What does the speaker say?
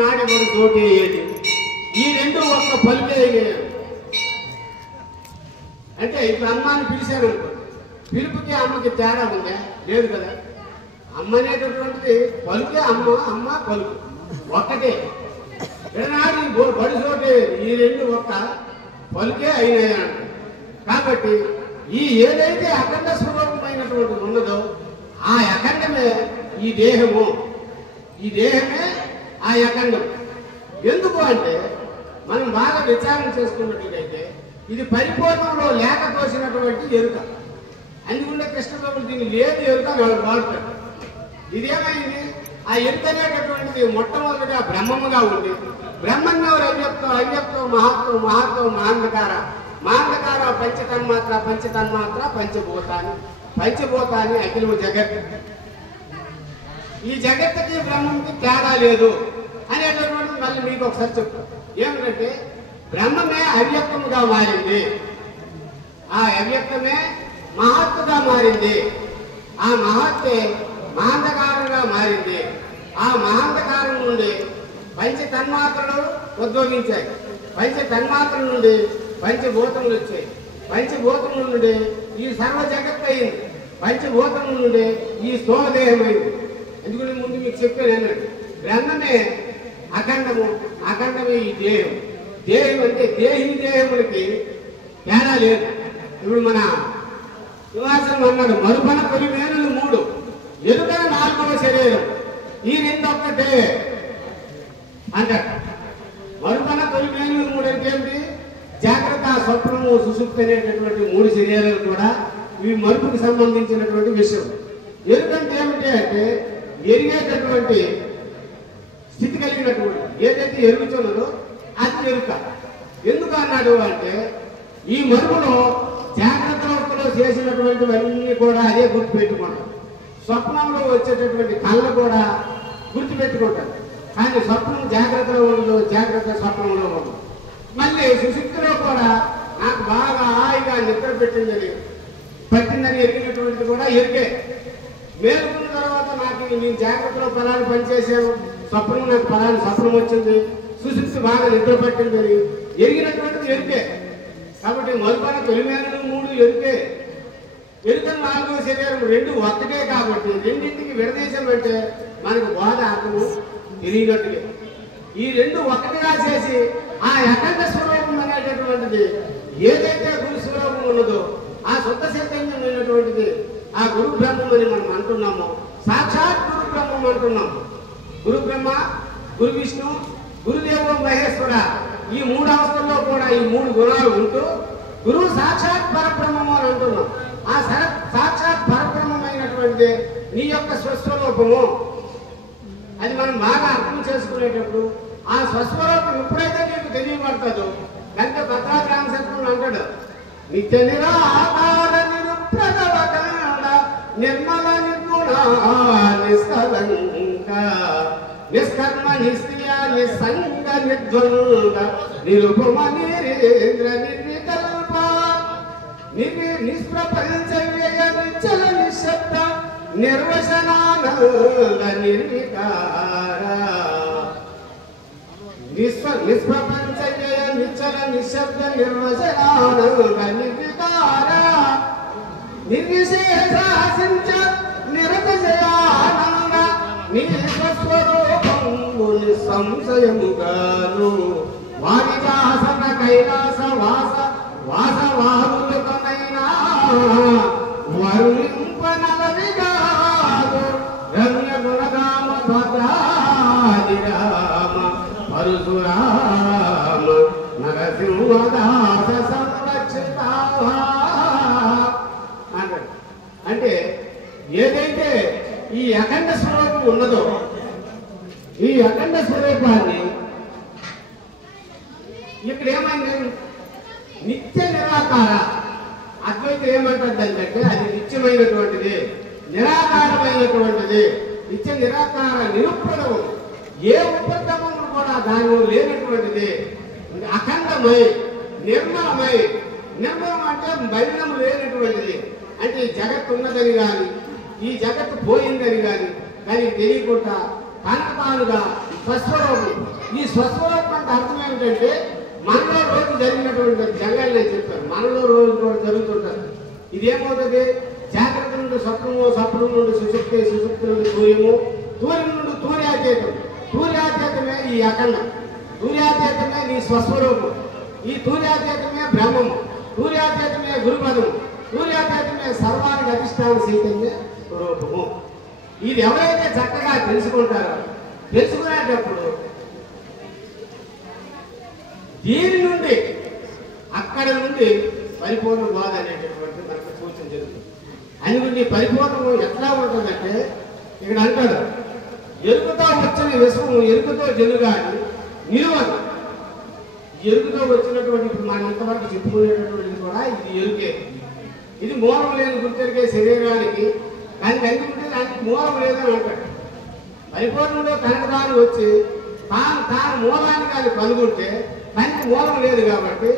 నాడెవడు తోటి ఏది ఈ రెండు ఒక్క పలికే అంటే ఇప్పుడు అమ్మాని పిలిచాను అనుకో పిలుపుకి అమ్మకి తేడా ఉందా లేదు కదా అమ్మ అనేటటువంటిది పలుకే అమ్మ అమ్మ పలుకు ఒక్కటే ఎడనాడు బడి చోటే ఈ రెండు ఒక్క పలుకే అయినాయి కాబట్టి ఈ ఏదైతే అఖండ స్వరూపమైనటువంటి ఉన్నదో ఆ అఖండమే ఈ దేహమే ఆ అఖండం ఎందుకు అంటే మనం బాగా విచారణ చేసుకున్నట్లయితే ఇది పరిపూర్ణంలో లేక తోసినటువంటి ఎరుక అందుకుంటే కృష్ణబాబు దీన్ని లేదు ఎరుక వాడుతాడు ఇదేమైంది ఆ ఎరుక అనేటటువంటిది మొట్టమొదటిగా బ్రహ్మముగా ఉంది బ్రహ్మంగా అవ్యక్తం మహాంధకార పంచతన్మాత్ర పంచభూతాన్ని అఖిలము జగత్ ఈ జగత్తుకి బ్రహ్మంకి తేడా లేదు అనేటటువంటిది మళ్ళీ మీకు ఒకసారి చెప్తాను ఏమిటంటే బ్రహ్మమే అవ్యక్తముగా మారింది ఆ అవ్యక్తమే మహత్తుగా మారింది ఆ మహత్తే మహాంధకారంగా మారింది ఆ మహాంధకారం నుండి పంచతన్మాత్రలు ఉద్భవించాయి పంచతన్మాత్రల నుండి పంచభూతములు వచ్చాయి పంచభూతముల నుండి ఈ సర్వ జగత్ అయింది పంచభూతముల నుండి ఈ స్థూలదేహమైంది ఎందుకంటే ముందు మీకు చెప్పాను అన్నాడు బ్రహ్మమే అఖండమే ఈ దేహం అంటే దేహములకి తేడా లేదు ఇప్పుడు మన నివాసం అన్నాడు మరుపన కొలిమేనులు 3 ఎరుకన 4వ శరీరం ఈ రెండు ఒక్కటే అంటాడు మరుపన కొలిమేనులు 3 అంటే ఏమిటి జాగ్రత్త స్వప్నము సుషుప్తి అనేటటువంటి 3 శరీరాలు కూడా ఇవి మరుపుకి సంబంధించినటువంటి విషయం ఎరుకంటే ఏమిటి అంటే ఎరిగేటటువంటి స్థితి కలిగినటువంటి ఏదైతే ఎరుగుతున్నదో అది ఎరుక ఎందుకు అన్నాడు అంటే ఈ మరుపులో జాగ్రత్త అవస్థలో చేసినటువంటివన్నీ కూడా అదే గుర్తుపెట్టుకుంటారు స్వప్నంలో వచ్చేటటువంటి కళ్ళు కూడా గుర్తుపెట్టుకుంటారు కానీ స్వప్నం జాగ్రత్తలో ఉండదు జాగ్రత్త స్వప్నంలో ఉండదు మళ్ళీ సుశుక్తిలో కూడా నాకు బాగా హాయిగా నిద్ర పట్టిందని ఎరిగినటువంటిది కూడా ఎరికే మేలుకున్న తర్వాత నాకు నేను జాగ్రత్తలో ఫలాలు పనిచేసాను స్వప్నం నాకు ఫలాలు స్వప్నం వచ్చింది సుశుక్తి బాగా నిద్ర పట్టిందని ఎరిగినటువంటిది ఎరికే కాబట్టి మరుపన తొలిమేనలు 3 ఎరుకే ఎరుకన 4వ శరీరం 2 ఒక్కటే కాబట్టి రెండింటికి విడదీశం అంటే మనకు బోధ అర్థము తెలియనట్టుగా ఈ 2 ఒక్కటిగా చేసి ఆ అఖండ స్వరూపం అనేటటువంటిది ఏదైతే గురు స్వరూపం ఉన్నదో ఆ శుద్ధ చైతన్యమైనటువంటిది ఆ గురు బ్రహ్మం అని మనం అంటున్నాము సాక్షాత్ గురు బ్రహ్మం అంటున్నాము గురు బ్రహ్మ గురు విష్ణు గురుదేవ మహేశ్వర ఈ 3 అవస్థల్లో కూడా ఈ 3 గుణాలు ఉంటూ గురువు సాక్షాత్ పరబ్రహ్మము అని అంటున్నాం ఆ సాక్షాత్ పరబ్రహ్మమైనటువంటి నీ యొక్క స్వస్వరూపము అది మనం బాగా అర్థం చేసుకునేటప్పుడు ఆ స్వస్వరూపం ఎప్పుడైతే నీకు తెలియబడుతుందో కనుక భద్రాద్రి రామశర్మ అంటాడు నిత్య నిరాకార నిరుప్రదవకాండ నిర్మల నిర్గుణ నిష్కలంక నిష్కర్మ నిష్క్రియ నిస్సంగ నిర్ద్వంద నిరుపమ నిరేంద్ర నిర్వికల్ప నిష్ప్రపంచ వ్యయ నిశ్చల నిశ్శబ్ద నిర్వచనానంద నిర్వికార నిష్ప్రపంచ వ్యయ నిశ్చల నిశ్శబ్ద నిర్వచనానంద నిర్వికార నిర్విశేష నిరతజయానంద నీ స్వస్వరూపము నిస్సంశయముగాను వారిదాసన కైలాస వాసవారులకమైనా వరుణింపనలవిగాదు రమ్య గుణగామ భద్రాదిరామ పరశురామ నరసింహదాస సంరక్షితావా అంటే ఏదైతే ఈ అఖండ స్వరూపం ఉన్నదో ఈ అఖండ స్వరూపాన్ని ఇక్కడ ఏమైంది నిత్య నిరాకార అద్వైతం ఏమంటుంది అంటే అది నిత్యమైనటువంటిది నిరాకారమైనటువంటిది నిత్య నిరాకార నిరుప్రదము ఏ ఉపద్రవము కూడా దానిలో లేనటువంటిది అఖండమై నిర్మలమై నిర్మలం అంటే మలినం లేనటువంటిది అంటే ఈ జగత్తు ఉన్నదని కానీ ఈ జగత్తు పోయిందని కానీ తెలియకుండా తనకు తానుగా స్వస్వరూపం. ఈ స్వస్వరూపం అంటే అర్థం ఏమిటంటే మనలో రోజు జరిగినటువంటి జంగాలు నేను చెప్పాను. మనలో రోజు కూడా జరుగుతుంటారు. ఇదేమవుతుంది? జాగ్రత్త నుండి స్వప్నము, స్వప్నం నుండి సుశుక్తి, సుశుక్తి నుండి తూర్యము, తూర్యం నుండి తూర్యాతీతం. తూర్యాతీతమే ఈ అఖండం. తూర్యాతీతమే నీ స్వస్వరూపం. ఈ తూర్యాతీతమే బ్రహ్మము. తూర్యాతీతమే గురుపదము. తూర్యాతీతమే సర్వానికి అధిష్టాన చైతన్య స్వరూపము. ఇది ఎవరైతే చక్కగా తెలుసుకుంటారో, తెలుసుకునేటప్పుడు దీని నుండి అక్కడ నుండి పరిపూర్ణ బాధ అనేటటువంటి మనకు సూచన జరుగుతుంది. అందుకని పరిపూర్ణము ఎట్లా ఉంటుందంటే ఇక్కడ అంటాడు, ఎరుకుతో వచ్చిన విశ్వము ఎరుకుతో జనుగాని నిలువదు. ఎరుకుతో వచ్చినటువంటి ఇప్పుడు మనం ఇంతవరకు చెప్పుకునేటటువంటిది కూడా ఇది ఎరుకే. ఇది మూలం లేని గుర్తెరిగే శరీరానికి దానికి అందుకుంటే దానికి మూలం లేదని అంటాడు. పరిపూర్ణంలో తనకు తాను వచ్చి తాను మూలాన్ని కానీ కనుగొంటే దానికి మూలం లేదు కాబట్టి